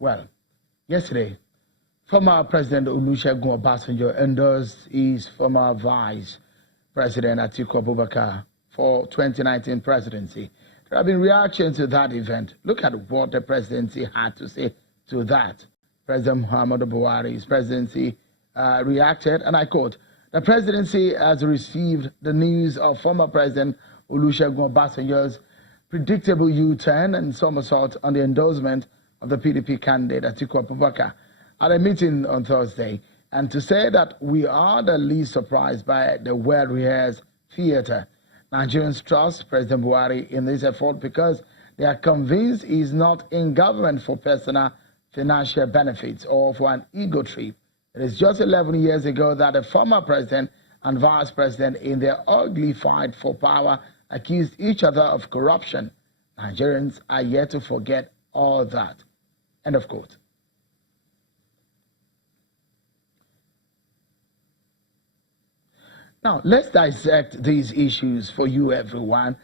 Well, yesterday, former President Olusegun Obasanjo endorsed his former Vice President Atiku Abubakar for 2019 presidency. There have been reactions to that event. Look at what the presidency had to say to that. President Muhammadu Buhari's presidency reacted, and I quote, "The presidency has received the news of former President Olusegun Obasanjo's predictable U-turn and somersault on the endorsement of the PDP candidate Atiku Abubakar at a meeting on Thursday, and to say that we are the least surprised by the well-rehearsed theater. Nigerians trust President Buhari in this effort because they are convinced he is not in government for personal financial benefits or for an ego trip. It is just 11 years ago that the former president and vice president, in their ugly fight for power, accused each other of corruption. Nigerians are yet to forget all that." End of quote. Now, let's dissect these issues for you, everyone.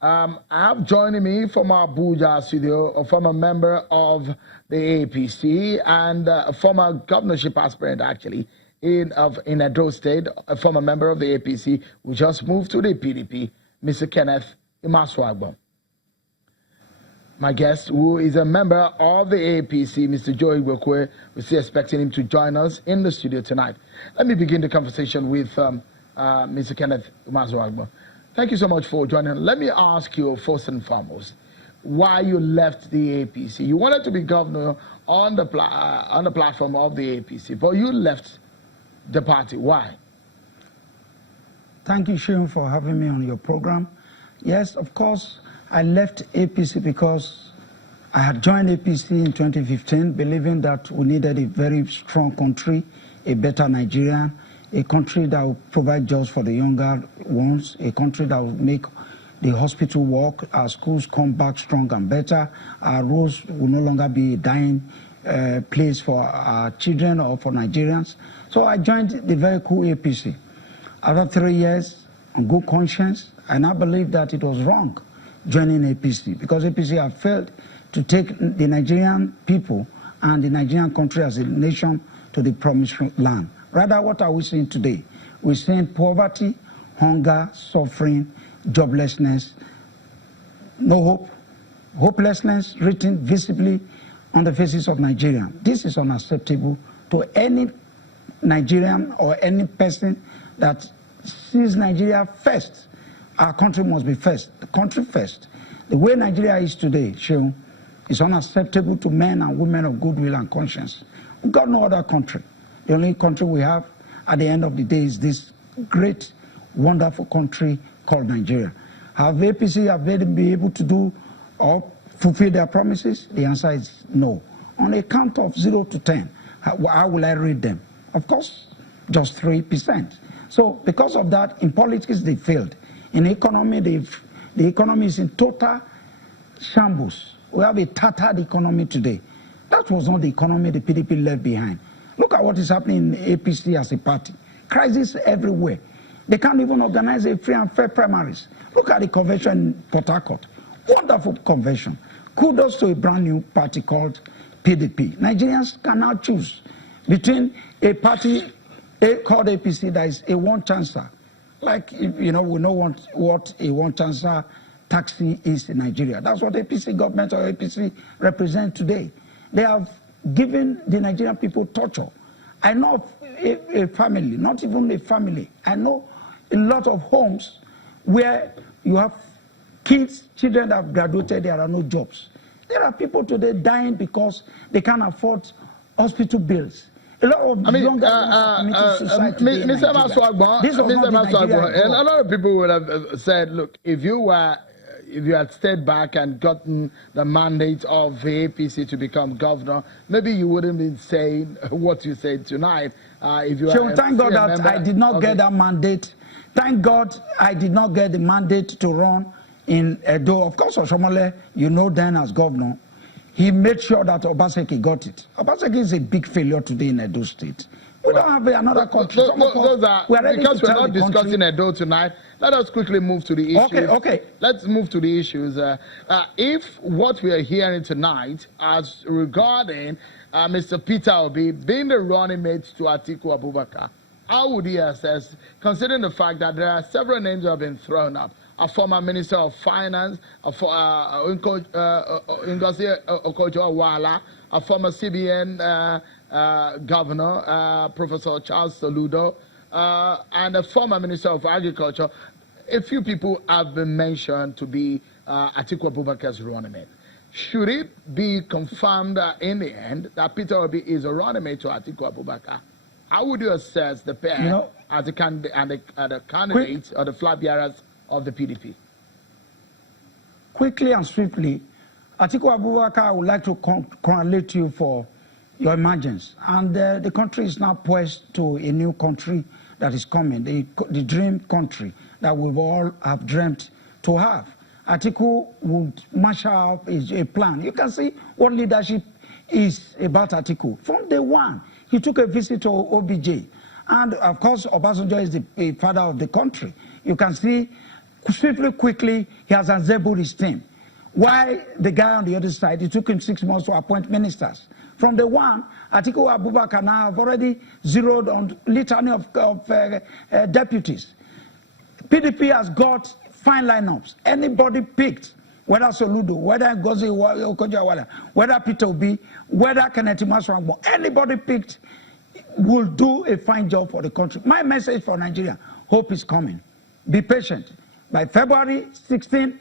I have joining me from our Abuja studio a former member of the APC and a former governorship aspirant, actually, in Edo State, a former member of the APC who just moved to the PDP, Mr. Kenneth Imaswagbo. My guest, who is a member of the APC, Mr. Joe Igbokwe, we're still expecting him to join us in the studio tonight. Let me begin the conversation with Mr. Kenneth Imaswagbo. Thank you so much for joining us. Let me ask you first and foremost why you left the APC. You wanted to be governor on the platform of the APC, but you left the party. Why? Thank you, Sean, for having me on your program. Yes, of course, I left APC because I had joined APC in 2015, believing that we needed a very strong country, a better Nigeria, a country that will provide jobs for the younger ones, a country that will make the hospital work, our schools come back strong and better, our roads will no longer be a dying place for our children or for Nigerians. So I joined the very cool APC. After 3 years, on good conscience, I now believe that it was wrong joining APC because APC have failed to take the Nigerian people and the Nigerian country as a nation to the promised land. Rather, what are we seeing today? We're seeing poverty, hunger, suffering, joblessness, no hope, hopelessness written visibly on the faces of Nigerians. This is unacceptable to any Nigerian or any person that sees Nigeria first. Our country must be first, the country first. The way Nigeria is today, Shehu, is unacceptable to men and women of goodwill and conscience. We've got no other country. The only country we have at the end of the day is this great, wonderful country called Nigeria. Have APC been able to do or fulfill their promises? The answer is no. On a count of 0 to 10, how will I rate them? Of course, just 3%. So because of that, in politics, they failed. In economy, the economy is in total shambles. We have a tattered economy today. That was not the economy the PDP left behind. Look at what is happening in APC as a party. Crisis everywhere. They can't even organize a free and fair primaries. Look at the convention in Port Harcourt. Wonderful convention. Kudos to a brand new party called PDP. Nigerians can now choose between a party called APC that is a one-chancer. Like, you know, we know what a one-chancer taxi is in Nigeria. That's what APC government or APC represent today. They have given the Nigerian people torture. I know a family, not even a family. I know a lot of homes where you have kids, children that have graduated, there are no jobs. There are people today dying because they can't afford hospital bills. A lot of younger suicide today in Mr. Maswagbo, a lot of people would have said, look, if you had stayed back and gotten the mandate of the APC to become governor, maybe you wouldn't be saying what you said tonight. If you thank God that I did not get that mandate. Thank God I did not get the mandate to run in Edo. Of course, Oshomole, you know, then as governor, he made sure that Obaseki got it. Obaseki is a big failure today in Edo State. We don't have another country. Those are, because we're not discussing Edo tonight, let us quickly move to the issues. Okay. Let's move to the issues. If what we are hearing tonight as regarding Mr. Peter Obi being the running mate to Atiku Abubakar, how would he assess, considering the fact that there are several names that have been thrown up? A former Minister of Finance, Ngozi Okonjo-Iweala, a former CBN Governor, Professor Charles Soludo, and a former Minister of Agriculture. A few people have been mentioned to be Atiku Abubakar's running mate. Should it be confirmed in the end that Peter Obi is a running mate to Atiku Abubakar? How would you assess the pair as the candidates or the flag bearers of the PDP? Quickly and swiftly, Atiku Abubakar, I would like to congratulate you for your emergence. And the country is now poised to a new country that is coming, the dream country that we all have dreamt to have. Atiku would marshal up a plan. You can see what leadership is about Atiku. From day one, he took a visit to OBJ. And of course, Obasanjo is the father of the country. You can see swiftly, quickly, he has assembled his team. Why the guy on the other side, it took him 6 months to appoint ministers. From the one, Atiku Abubakar now have already zeroed on litany of deputies. PDP has got fine lineups. Anybody picked, whether Soludo, whether Ngozi Okonjo-Iweala, whether Peter Obi, whether Kenneth Maswangbo, anybody picked will do a fine job for the country. My message for Nigeria, hope is coming. Be patient. By February 16,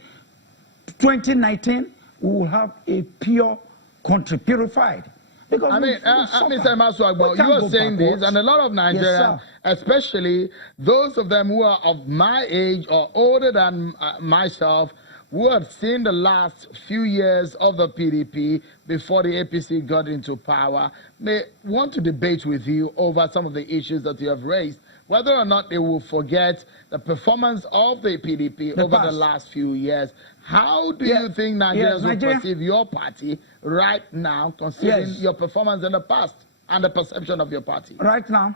2019, we will have a pure country, purified. Because Mr. Maswangbo, you are saying this, and a lot of Nigerians, especially those of them who are of my age or older than myself, who have seen the last few years of the PDP before the APC got into power, may want to debate with you over some of the issues that you have raised, whether or not they will forget the performance of the PDP over the last few years. How do you think Nigerians will perceive your party right now, considering your performance in the past and the perception of your party? Right now,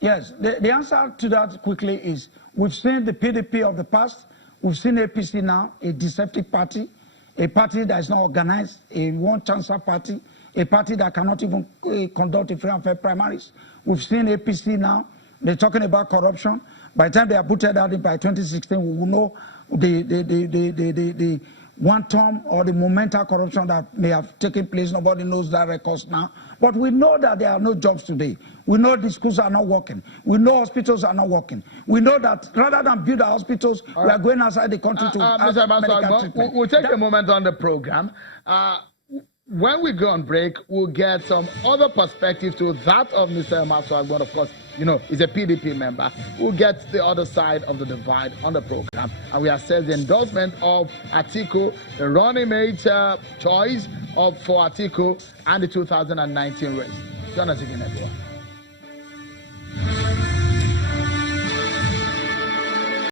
yes. The answer to that quickly is we've seen the PDP of the past. We've seen APC now, a deceptive party, a party that is not organized, a one-chancer party, a party that cannot even conduct a free and fair primaries. We've seen APC now. They're talking about corruption. By the time they are booted out by 2016, we will know the one term or the momental corruption that may have taken place. Nobody knows that records now. But we know that there are no jobs today. We know the schools are not working. We know hospitals are not working. We know that rather than build our hospitals, we are going outside the country to Mr. Maswangbo, we'll take a moment on the program. When we go on break, we'll get some other perspective to that of Mr. Maswangbo. Of course, you know, he's a PDP member. We'll get the other side of the divide on the program. And we assess the endorsement of Atiku, the running mate choice for Atiku, and the 2019 race. Join us again, everyone.